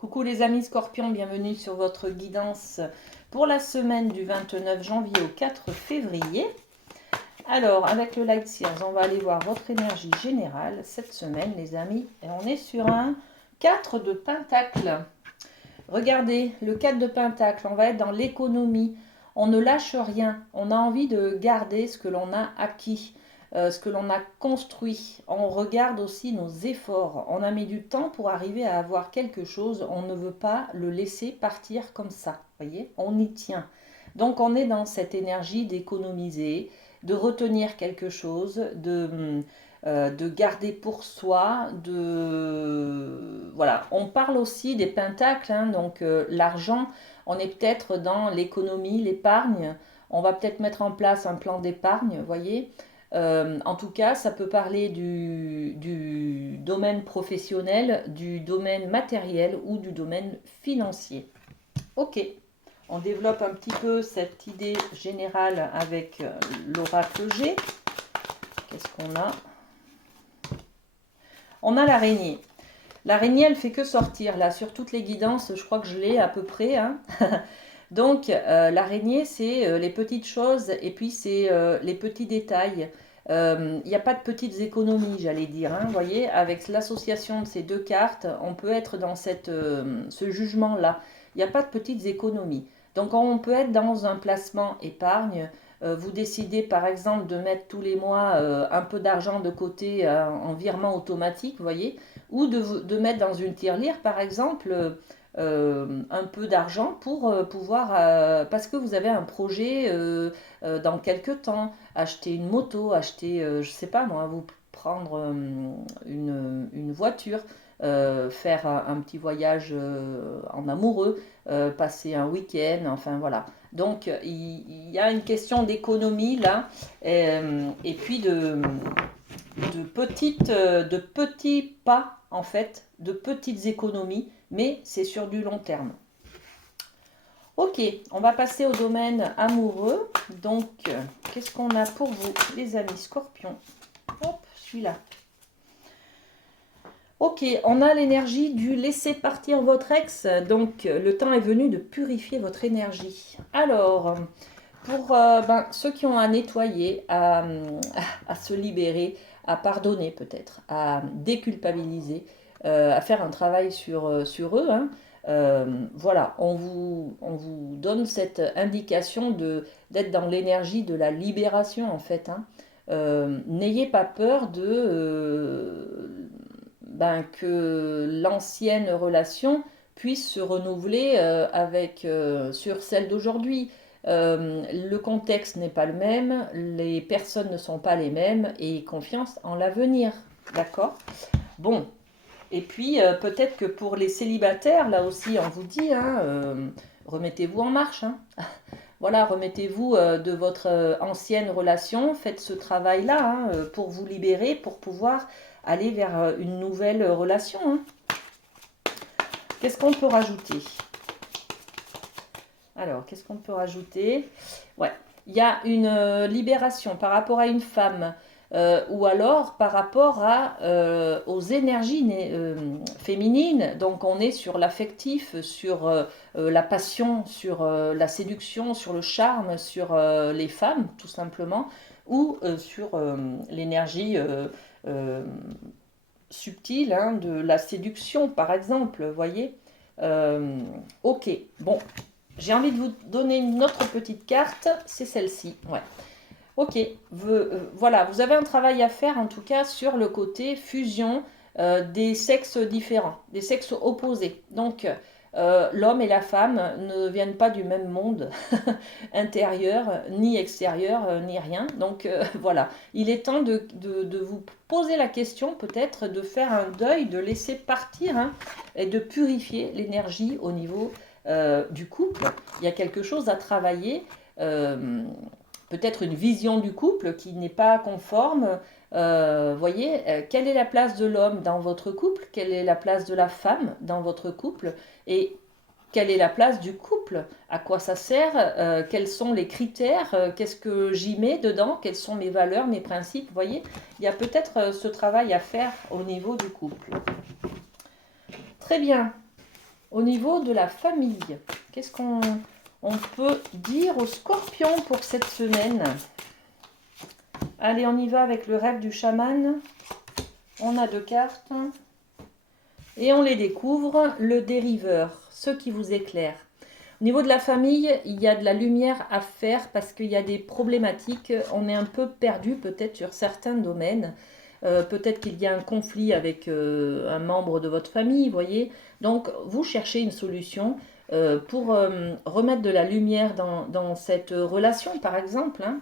Coucou les amis scorpions, bienvenue sur votre guidance pour la semaine du 29 janvier au 4 février. Alors, avec le Light Seers, on va aller voir votre énergie générale cette semaine, les amis. Et on est sur un 4 de Pentacle. Regardez, le 4 de Pentacle, on va être dans l'économie. On ne lâche rien. On a envie de garder ce que l'on a acquis, ce que l'on a construit. On regarde aussi nos efforts. On a mis du temps pour arriver à avoir quelque chose. On ne veut pas le laisser partir comme ça. Voyez, on y tient. Donc on est dans cette énergie d'économiser, de retenir quelque chose, de garder pour soi, voilà. On parle aussi des pentacles, hein, donc l'argent, on est peut-être dans l'économie, l'épargne, on va peut-être mettre en place un plan d'épargne, vous voyez. En tout cas, ça peut parler du domaine professionnel, du domaine matériel ou du domaine financier. Ok, on développe un petit peu cette idée générale avec l'oracle G. Qu'est-ce qu'on a? On a l'araignée. L'araignée, elle fait que sortir. Là, sur toutes les guidances, je crois que je l'ai à peu près. Hein. Donc, l'araignée, c'est les petites choses et puis c'est les petits détails. Il n'y a pas de petites économies, j'allais dire. Hein, vous voyez, avec l'association de ces deux cartes, on peut être dans ce jugement-là. Il n'y a pas de petites économies. Donc, on peut être dans un placement épargne. Vous décidez par exemple de mettre tous les mois un peu d'argent de côté en virement automatique, vous voyez, ou de mettre dans une tirelire par exemple un peu d'argent pour pouvoir, parce que vous avez un projet dans quelques temps, acheter une moto, acheter, je sais pas moi, vous prendre une voiture, faire un petit voyage en amoureux, passer un week-end, enfin voilà. Donc il y a une question d'économie là, et puis de petits pas en fait, de petites économies, mais c'est sur du long terme. Ok, on va passer au domaine amoureux. Donc, qu'est-ce qu'on a pour vous, les amis scorpions? Hop, celui-là. Ok, on a l'énergie du laisser partir votre ex. Donc, le temps est venu de purifier votre énergie. Alors, pour ceux qui ont à nettoyer, à se libérer, à pardonner peut-être, à déculpabiliser, à faire un travail sur eux, hein. Voilà, on vous donne cette indication d'être dans l'énergie de la libération en fait. Hein. N'ayez pas peur que l'ancienne relation puisse se renouveler sur celle d'aujourd'hui. Le contexte n'est pas le même, les personnes ne sont pas les mêmes et confiance en l'avenir. D'accord? Bon, et puis peut-être que pour les célibataires, là aussi on vous dit, hein, remettez-vous en marche. Hein. Voilà, remettez-vous de votre ancienne relation, faites ce travail-là hein, pour vous libérer, pour pouvoir aller vers une nouvelle relation. Hein. Qu'est-ce qu'on peut rajouter? Alors, qu'est-ce qu'on peut rajouter? Ouais, il y a une libération par rapport à une femme ou alors par rapport aux énergies féminines. Donc, on est sur l'affectif, sur la passion, sur la séduction, sur le charme, sur les femmes, tout simplement, ou sur l'énergie subtile hein, de la séduction, par exemple, vous voyez. Ok, bon, j'ai envie de vous donner une autre petite carte, c'est celle-ci. Ouais. Ok, voilà, vous avez un travail à faire en tout cas sur le côté fusion des sexes différents, des sexes opposés. Donc, l'homme et la femme ne viennent pas du même monde intérieur, ni extérieur, ni rien. Donc, voilà, il est temps de vous poser la question, peut-être, de faire un deuil, de laisser partir hein, et de purifier l'énergie au niveau du couple. Il y a quelque chose à travailler. Peut-être une vision du couple qui n'est pas conforme. Voyez, quelle est la place de l'homme dans votre couple? Quelle est la place de la femme dans votre couple? Et quelle est la place du couple? À quoi ça sert? Quels sont les critères? Qu'est-ce que j'y mets dedans? Quelles sont mes valeurs, mes principes? Vous voyez, il y a peut-être ce travail à faire au niveau du couple. Très bien. Au niveau de la famille, qu'est-ce qu'on peut dire aux scorpions pour cette semaine? Allez, on y va avec le rêve du chaman. On a 2 cartes. Et on les découvre. Le dériveur, ce qui vous éclaire. Au niveau de la famille, il y a de la lumière à faire parce qu'il y a des problématiques. On est un peu perdu peut-être sur certains domaines. Peut-être qu'il y a un conflit avec un membre de votre famille, vous voyez. Donc, vous cherchez une solution pour remettre de la lumière dans cette relation, par exemple. Hein.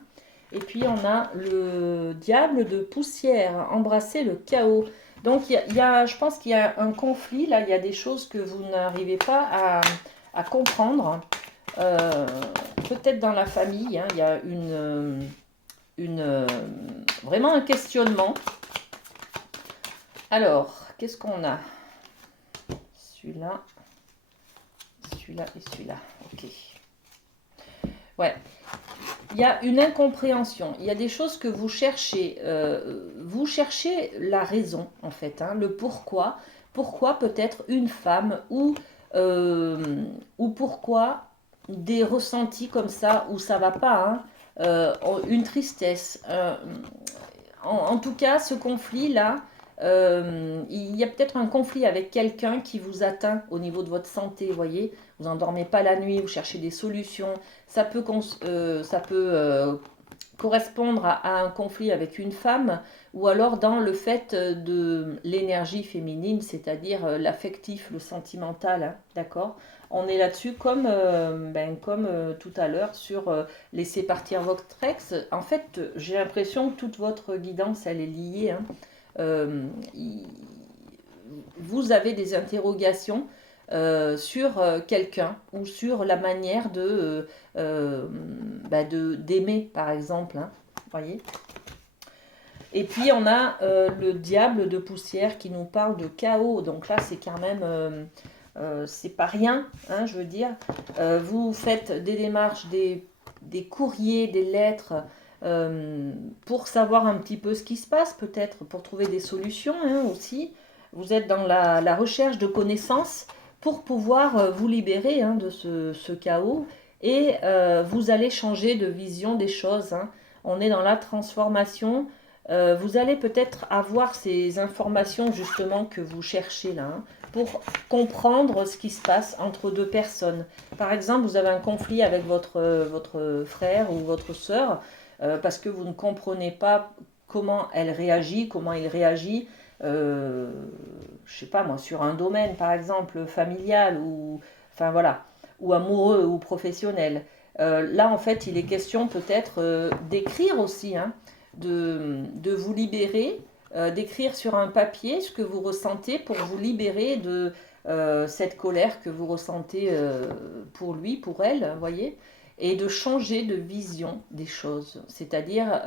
Et puis, on a le diable de poussière, embrasser le chaos. Donc, je pense qu'il y a un conflit, là, il y a des choses que vous n'arrivez pas à comprendre. Peut-être dans la famille, hein, il y a vraiment un questionnement. Alors, qu'est-ce qu'on a? Celui-là, celui-là et celui-là. Ok. Ouais. Il y a une incompréhension. Il y a des choses que vous cherchez. Vous cherchez la raison, en fait. Hein, le pourquoi. Pourquoi peut-être une femme ou pourquoi des ressentis comme ça où ça va pas. Hein, une tristesse. En tout cas, ce conflit-là, il y a peut-être un conflit avec quelqu'un qui vous atteint au niveau de votre santé, vous voyez. Vous n'endormez pas la nuit, vous cherchez des solutions. Ça peut correspondre à un conflit avec une femme ou alors dans le fait de l'énergie féminine, c'est-à-dire l'affectif, le sentimental, hein, d'accord? On est là-dessus comme tout à l'heure sur laisser partir votre ex. En fait, j'ai l'impression que toute votre guidance, elle est liée. Hein. Euh, vous avez des interrogations sur quelqu'un ou sur la manière d'aimer, par exemple. Hein, voyez. Et puis on a le diable de poussière qui nous parle de chaos. Donc là, c'est quand même, c'est pas rien, hein, je veux dire. Vous faites des démarches, des courriers, des lettres pour savoir un petit peu ce qui se passe, peut-être pour trouver des solutions hein, aussi. Vous êtes dans la recherche de connaissances pour pouvoir vous libérer hein, de ce chaos et vous allez changer de vision des choses. Hein. On est dans la transformation. Vous allez peut-être avoir ces informations justement que vous cherchez là hein, pour comprendre ce qui se passe entre deux personnes. Par exemple, vous avez un conflit avec votre frère ou votre sœur parce que vous ne comprenez pas comment elle réagit, comment il réagit. Je sais pas moi, sur un domaine par exemple familial ou enfin voilà, ou amoureux ou professionnel. Là en fait il est question peut-être d'écrire aussi, hein, de vous libérer, d'écrire sur un papier ce que vous ressentez pour vous libérer de cette colère que vous ressentez pour lui, pour elle, voyez, et de changer de vision des choses, c'est-à-dire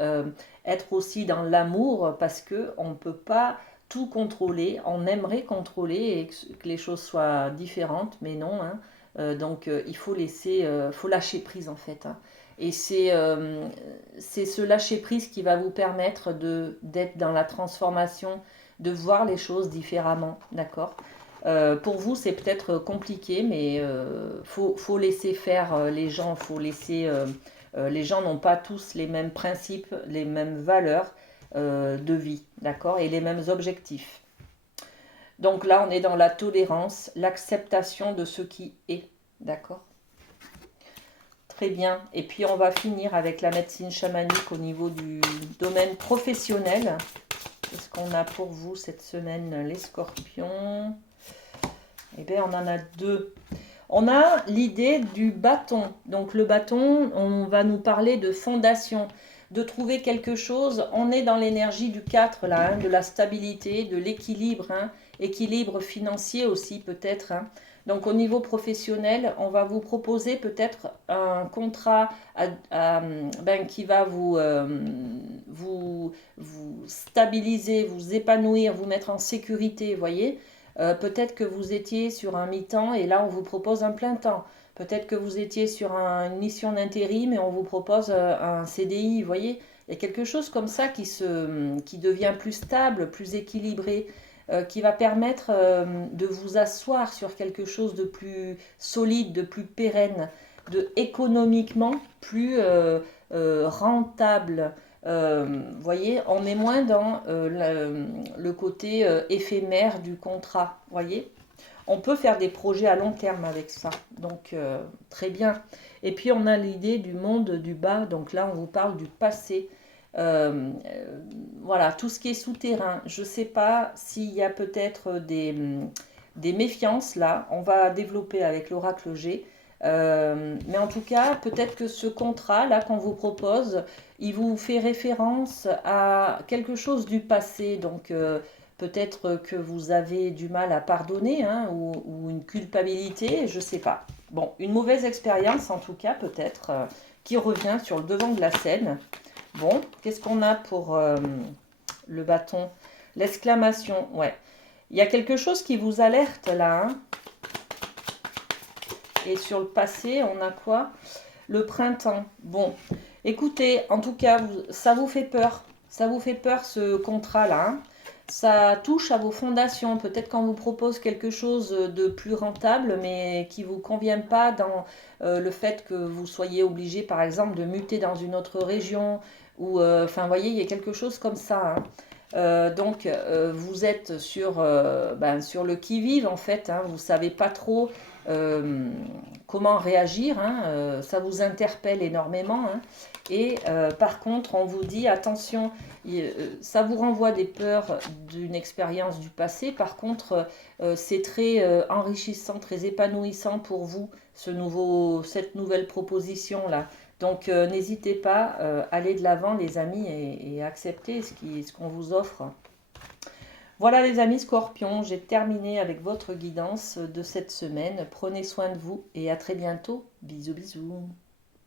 être aussi dans l'amour parce que on ne peut pas tout contrôler, on aimerait contrôler et que les choses soient différentes, mais non. Hein. Donc il faut faut lâcher prise en fait. Hein. Et c'est ce lâcher prise qui va vous permettre d'être dans la transformation, de voir les choses différemment, d'accord? Pour vous, c'est peut-être compliqué, mais faut laisser faire les gens, les gens n'ont pas tous les mêmes principes, les mêmes valeurs de vie, d'accord, et les mêmes objectifs. Donc là, on est dans la tolérance, l'acceptation de ce qui est, d'accord. Très bien. Et puis on va finir avec la médecine chamanique au niveau du domaine professionnel. Qu'est-ce qu'on a pour vous cette semaine, les scorpions? Eh bien, on en a 2. On a l'idée du bâton. Donc le bâton, on va nous parler de fondation, de trouver quelque chose. On est dans l'énergie du 4, là, hein, de la stabilité, de l'équilibre, hein, équilibre financier aussi peut-être. Hein. Donc au niveau professionnel, on va vous proposer peut-être un contrat qui va vous stabiliser, vous épanouir, vous mettre en sécurité, voyez. Peut-être que vous étiez sur un mi-temps et là on vous propose un plein temps. Peut-être que vous étiez sur une mission d'intérim et on vous propose un CDI, vous voyez. Il y a quelque chose comme ça qui devient plus stable, plus équilibré. qui va permettre de vous asseoir sur quelque chose de plus solide, de plus pérenne, de économiquement plus rentable. Vous voyez, on est moins dans le côté éphémère du contrat, voyez. On peut faire des projets à long terme avec ça, donc très bien. Et puis on a l'idée du monde du bas, donc là on vous parle du passé. Voilà, tout ce qui est souterrain. Je ne sais pas s'il y a peut-être des méfiances là, on va développer avec l'oracle G. Mais en tout cas, peut-être que ce contrat là qu'on vous propose, il vous fait référence à quelque chose du passé, donc peut-être que vous avez du mal à pardonner hein, ou une culpabilité, je ne sais pas. Bon, une mauvaise expérience en tout cas peut-être qui revient sur le devant de la scène. Bon, qu'est-ce qu'on a pour le bâton? L'exclamation, ouais. Il y a quelque chose qui vous alerte là. Hein. Et sur le passé, on a quoi? Le printemps. Bon, écoutez, en tout cas, ça vous fait peur. Ça vous fait peur ce contrat-là. Hein. Ça touche à vos fondations. Peut-être qu'on vous propose quelque chose de plus rentable, mais qui ne vous convient pas dans le fait que vous soyez obligé, par exemple, de muter dans une autre région. Ou, enfin, vous voyez, il y a quelque chose comme ça. Hein. Donc, vous êtes sur le qui-vive, en fait. Hein, vous ne savez pas trop comment réagir. Hein, ça vous interpelle énormément. Hein, et par contre, on vous dit, attention, ça vous renvoie des peurs d'une expérience du passé. Par contre, c'est très enrichissant, très épanouissant pour vous, cette nouvelle proposition-là. Donc, n'hésitez pas, allez de l'avant, les amis, et acceptez ce qu'on vous offre. Voilà, les amis Scorpions, j'ai terminé avec votre guidance de cette semaine. Prenez soin de vous et à très bientôt. Bisous, bisous.